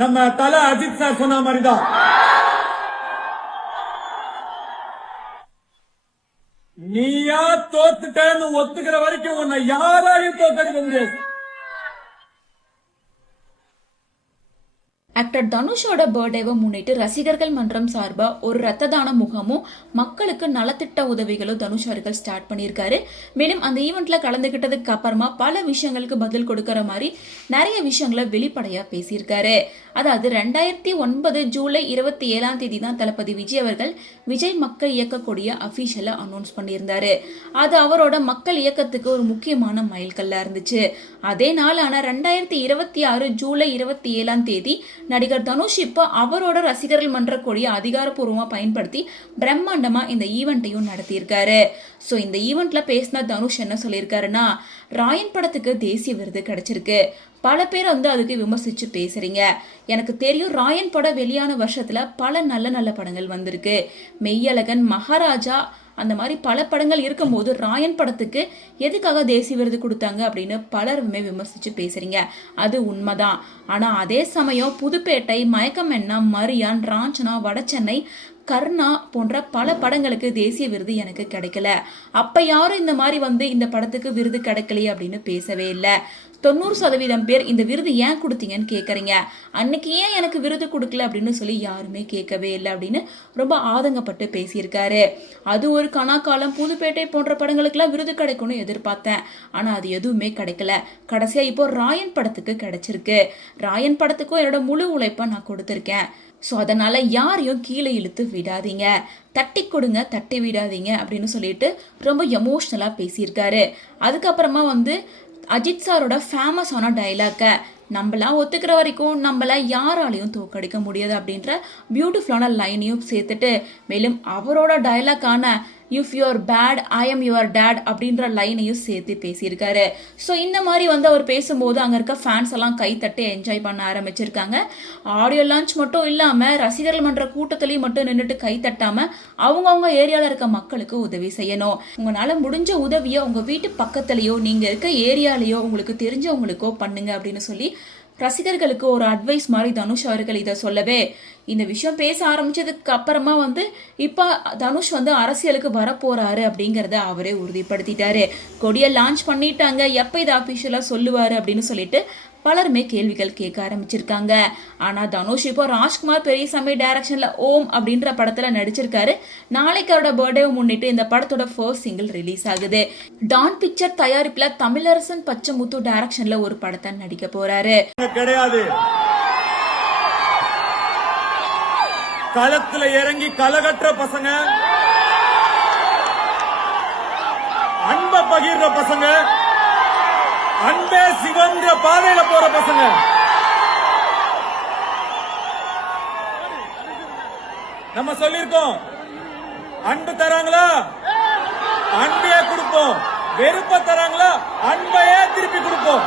நம்ம தல அஜித் சார் சொன்ன மாதிரிதான் நீயா தோத்துட்டேன்னு ஒத்துக்கிற வரைக்கும் உன்னை யாராலையும் தோற்கடிக்க முடியாது. ஆக்டர் தனுஷோட பர்த்டேவை முன்னிட்டு ரசிகர்கள் மன்றம் சார்பா ஒரு ரத்த தான முகாமும் மக்களுக்கு நலத்திட்ட உதவிகளும் தனுஷ் அவர்கள் ஸ்டார்ட் பண்ணியிருக்காரு. மேலும் அந்த ஈவெண்ட்ல கலந்துகிட்டதுக்கு அப்புறமா பல விஷயங்களுக்கு பதில் கொடுக்கற மாதிரி நிறைய விஷயங்களை வெளிப்படையா பேசியிருக்காரு. அதாவது 2009 ஜூலை 27 தான் தளபதி விஜய் அவர்கள் விஜய் மக்கள் இயக்கக்கூடிய அபிஷியலா அனௌன்ஸ் பண்ணியிருந்தாரு. அது அவரோட மக்கள் இயக்கத்துக்கு ஒரு முக்கியமான மைல்கல்லா இருந்துச்சு. அதே நாளான 2026 ஜூலை 27 நடிகர் தனுஷ் இப்போ அவரோட ரசிகர்கள் மன்ற கொடியை அதிகாரப்பூர்வமா பயன்படுத்தி பிரம்மாண்டமா இந்த ஈவெண்ட்டையும் நடத்தியிருக்காரு. ஸோ இந்த ஈவெண்ட்ல பேசின தனுஷ் என்ன சொல்லியிருக்காருன்னா, ராயன் படத்துக்கு தேசிய விருது கிடைச்சிருக்கு. பல பேர் அதுக்கு விமர்சிச்சு பேசுறீங்க. எனக்கு தெரியும், ராயன் படம் வெளியான வருஷத்துல பல நல்ல நல்ல படங்கள் வந்திருக்கு. மெய்யழகன், மகாராஜா அந்த மாதிரி பல படங்கள் இருக்கும்போது ராயன் படத்துக்கு எதுக்காக தேசிய விருது கொடுத்தாங்க அப்படின்னு பலருமே விமர்சிச்சு பேசுறீங்க. அது உண்மைதான். ஆனா அதே சமயம் புதுப்பேட்டை, மயக்கம் என்ன, மரியான், ராஞ்சனா, வடசென்னை, கர்ணா போன்ற பல படங்களுக்கு தேசிய விருது எனக்கு கிடைக்கல. அப்ப யாரும் இந்த மாதிரி இந்த படத்துக்கு விருது கிடைக்கலையே அப்படின்னு பேசவே இல்லை. 90% பேர் இந்த விருது ஏன் கொடுத்தீங்கன்னு கேட்குறீங்க, அன்னைக்கு ஏன் எனக்கு விருது கொடுக்கல அப்படின்னு சொல்லி யாருமே கேட்கவே இல்லை அப்படின்னு ரொம்ப ஆதங்கப்பட்டு பேசியிருக்காரு. அது ஒரு கணாக்காலம், புதுப்பேட்டை போன்ற படங்களுக்கெல்லாம் விருது கிடைக்கும்னு எதிர்பார்த்தேன். ஆனால் அது எதுவுமே கிடைக்கல. கடைசியாக இப்போ ராயன் படத்துக்கு கிடைச்சிருக்கு. ராயன் படத்துக்கும் என்னோட முழு உழைப்பை நான் கொடுத்துருக்கேன். ஸோ அதனால யாரையும் கீழே இழுத்து விடாதீங்க, தட்டி கொடுங்க, தட்டி விடாதீங்க அப்படின்னு சொல்லிட்டு ரொம்ப எமோஷ்னலாக பேசியிருக்காரு. அதுக்கப்புறமா அஜித் சாரோட ஃபேமஸான டைலாக்க, நம்மளாம் ஒத்துக்கிற வரைக்கும் நம்மள யாராலையும் தோக்கடிக்க முடியாது அப்படின்ற பியூட்டிஃபுல்லான லைனையும் சேர்த்துட்டு, மேலும் அவரோட டைலாக்கான if you're bad I am your dad அப்படின்ற லைனையும் சேர்த்து பேசியிருக்காரு. ஸோ இந்த மாதிரி அவர் பேசும்போது அங்கே இருக்க ஃபேன்ஸ் எல்லாம் கைத்தட்டி என்ஜாய் பண்ண ஆரம்பிச்சிருக்காங்க. ஆடியோ லான்ச் மட்டும் இல்லாமல் ரசிகர்கள் மன்ற கூட்டத்திலையும் மட்டும் நின்றுட்டு கை தட்டாமல் அவங்கவுங்க ஏரியாவில் இருக்க மக்களுக்கு உதவி செய்யணும். உங்களால் முடிஞ்ச உதவியை உங்கள் வீட்டு பக்கத்துலேயோ நீங்கள் இருக்க ஏரியாலேயோ உங்களுக்கு தெரிஞ்சவங்களுக்கோ பண்ணுங்க அப்படின்னு சொல்லி ரசிகர்களுக்கு ஒரு அட்வைஸ் மாதிரி தனுஷ் அவர்கள் இதை சொல்லவே, இந்த விஷயம் பேச ஆரம்பிச்சதுக்கு அப்புறமா இப்போ தனுஷ் அரசியலுக்கு வரப்போறாரு அப்படிங்கிறத அவரே உறுதிப்படுத்திட்டாரு. கொடியை லான்ச் பண்ணிட்டாங்க, எப்போ இதை அஃபிஷியலாக சொல்லுவாரு அப்படின்னு சொல்லிட்டு பலருமே கேள்விகள் கேட்க ஆரம்பிச்சிருக்காங்க. ஆனா தனுஷ் இப்போ ராஜ்குமார் பெரியசாமி டைரக்ஷன்ல ஓம் அப்படின்ற படத்துல நடிச்சிருக்காரு. நாளைக்கு அவரோட பர்த்டேவை முன்னிட்டு இந்த படத்தோட ஃபர்ஸ்ட் சிங்கிள் ரிலீஸ் ஆகுது. டான் பிக்சர் தயாரிப்புல தமிழரசன் பச்சமுத்து டைரக்ஷன்ல ஒரு படத்தை நடிக்க போறாரு. கிடையாது, களத்துல இறங்கி கலகற்ற பசங்க, அன்ப பகிர்ற பசங்க, அன்பே சிவங்கிற பாதையில போற பசங்க. நம்ம சொல்லிருக்கோம், அன்பு தராங்களா அன்பையே கொடுப்போம், வெறுப்ப தராங்களா அன்பையே திருப்பி கொடுப்போம்.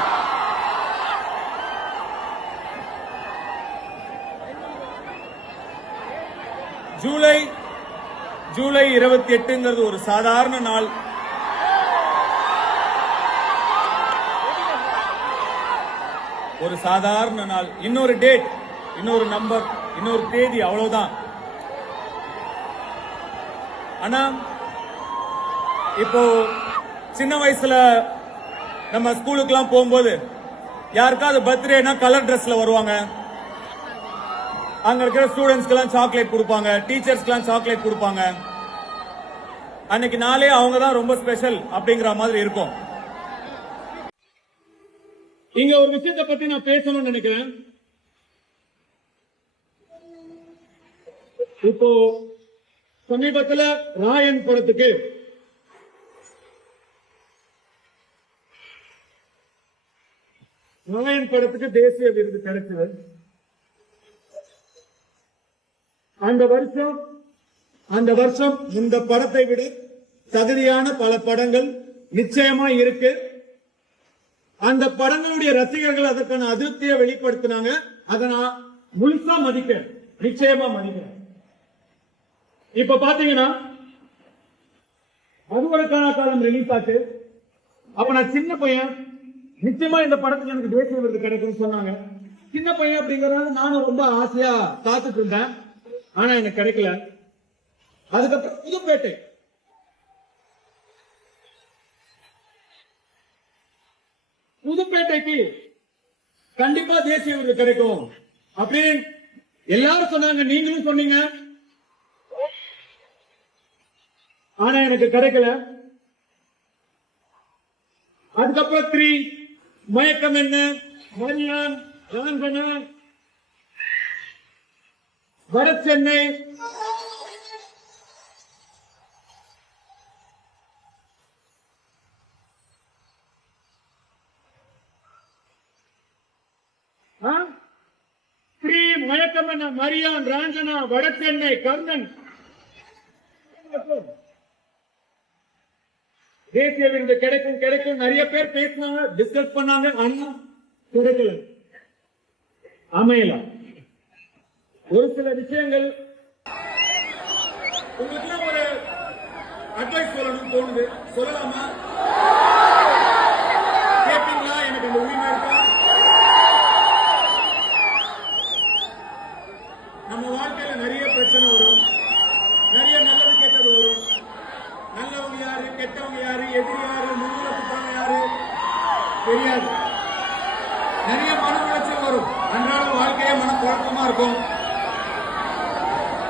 ஜூலை 28 ஒரு சாதாரண நாள். ஒரு சாதாரண நாள். இன்னொரு டேட், இன்னொரு நம்பர், இன்னொரு தேதி, அவ்வளவுதான். ஆனா இப்போ சின்ன வயசுல நம்ம ஸ்கூலுக்கு போகும்போது யாருக்காவது பர்த்டேனா கலர் ட்ரெஸ்ல வருவாங்க. அங்க இருக்கிற ஸ்டூடெண்ட்ஸ்க்கு சாக்லேட் கொடுப்பாங்க, டீச்சர்ஸ்க்கு சாக்லேட் கொடுப்பாங்க. அன்னைக்கு நாளே அவங்க தான் ரொம்ப ஸ்பெஷல் அப்படிங்கிற மாதிரி இருக்கும். இங்க ஒரு விஷயத்தை பத்தி நான் பேசணும்னு நினைக்கிறேன். இப்போ சமீபத்துல ராயன் படத்துக்கு தேசிய விருது கிடைச்சது. அந்த வருஷம் இந்த படத்தை விட தகுதியான பல படங்கள் நிச்சயமா இருக்கு. அந்த படங்களுடைய ரசிகர்கள் அதற்கான அதிருப்தியை வெளிப்படுத்தினாங்க. அதை நான் முழுசா மதிக்கிறேன், நிச்சயமா மதிக்கிறேன். இப்ப பாத்தீங்கன்னா அது ஒரு காலம் ரிலீஸ் ஆச்சு. அப்ப நான் சின்ன பையன், நிச்சயமா இந்த படத்துக்கு எனக்கு தேசிய விருது கிடைக்கும்னு சொன்னாங்க. சின்ன பையன் அப்படிங்கறதுனால நானும் ரொம்ப ஆசையா காத்துட்டு இருந்தேன். ஆனா எனக்கு கிடைக்கல. அதுக்கப்புறம் புதுப்பேட்டை, புதுப்பேட்டைக்கு கண்டிப்பா தேசிய விருது கிடைக்கும் அப்படின்னு எல்லாரும் சொன்னாங்க, நீங்களும் சொன்னீங்க. ஆனா எனக்கு கிடைக்கல. அதுக்கப்புறம் 3 மயக்கம் என்ன, மரியான், ராங்கனா, வட சென்னை, மயக்கம் என்ன, மரியான், ராஞ்சனா, வட சென்னை, கர்ணன். தேசிய விருது கிடைக்கும் கிடைக்கும் நிறைய பேர் பேசினாங்க, டிஸ்கஸ் பண்ணாங்க. ஆனா கிடைக்கல, அமையல. ஒரு சில விஷயங்கள் உங்களுக்கு ஒரு அட்வைஸ் சொல்லணும் தோணுது, சொல்லலாமா? கேட்பீங்களா? எனக்கு அந்த உரிமை இருக்கா? நம்ம வாழ்க்கையில நிறைய பிரச்சனை வரும், நிறைய நல்லது கெட்டது வரும். நல்லவங்க யாரு, கெட்டவங்க யாரு, எதிரி யாரு, முன்னுல குத்தவங்க யாரு தெரியாது. நிறைய மன உளைச்சல் வரும். அன்றாட வாழ்க்கையே மன குழப்பமா இருக்கும்.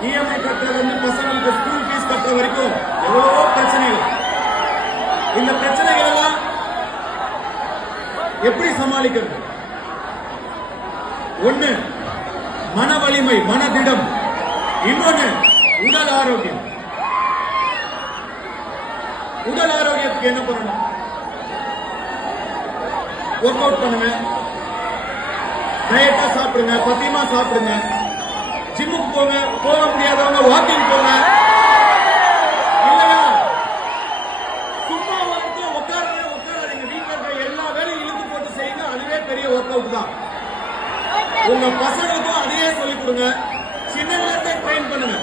இஎம்ஐ கட்டுறது வந்து பசங்களுக்கு ஸ்கூல் ஃபீஸ் கட்டுற வரைக்கும் எவ்வளவோ பிரச்சனைகள். இந்த பிரச்சனைகள் எல்லாம் எப்படி சமாளிக்கிறது? ஒண்ணு மன வலிமை, மனதிடம். இன்னொன்னு உடல் ஆரோக்கியம். உடல் ஆரோக்கியத்துக்கு என்ன பண்ணணும்? ஒர்க் அவுட் பண்ணுங்க, டயட்டா சாப்பிடுங்க, பத்தியமா சாப்பிடுங்க, ஜிம்முக்கு போங்க, போக முடியாதவங்க வாக்கிங் போங்க. இல்லையா சும்மா வந்து உட்காராதீங்க. வீட்டுல இருக்க எல்லா வேலையும் இழுத்து போட்டு செய்யுங்க, அதுவே பெரிய ஒர்க் அவுட் தான். உங்க பசங்களுக்கும் அதையே சொல்லிக் கொடுங்க. சின்னதுல இருந்தே ட்ரெயின் பண்ணுங்க.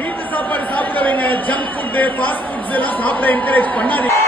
வீட்டு சாப்பாடு சாப்பிட வைங்க. ஜங்க் ஃபுட், ஃபாஸ்ட் ஃபுட்ஸ் எல்லாம் சாப்பிட என்கரேஜ் பண்ணாதீங்க.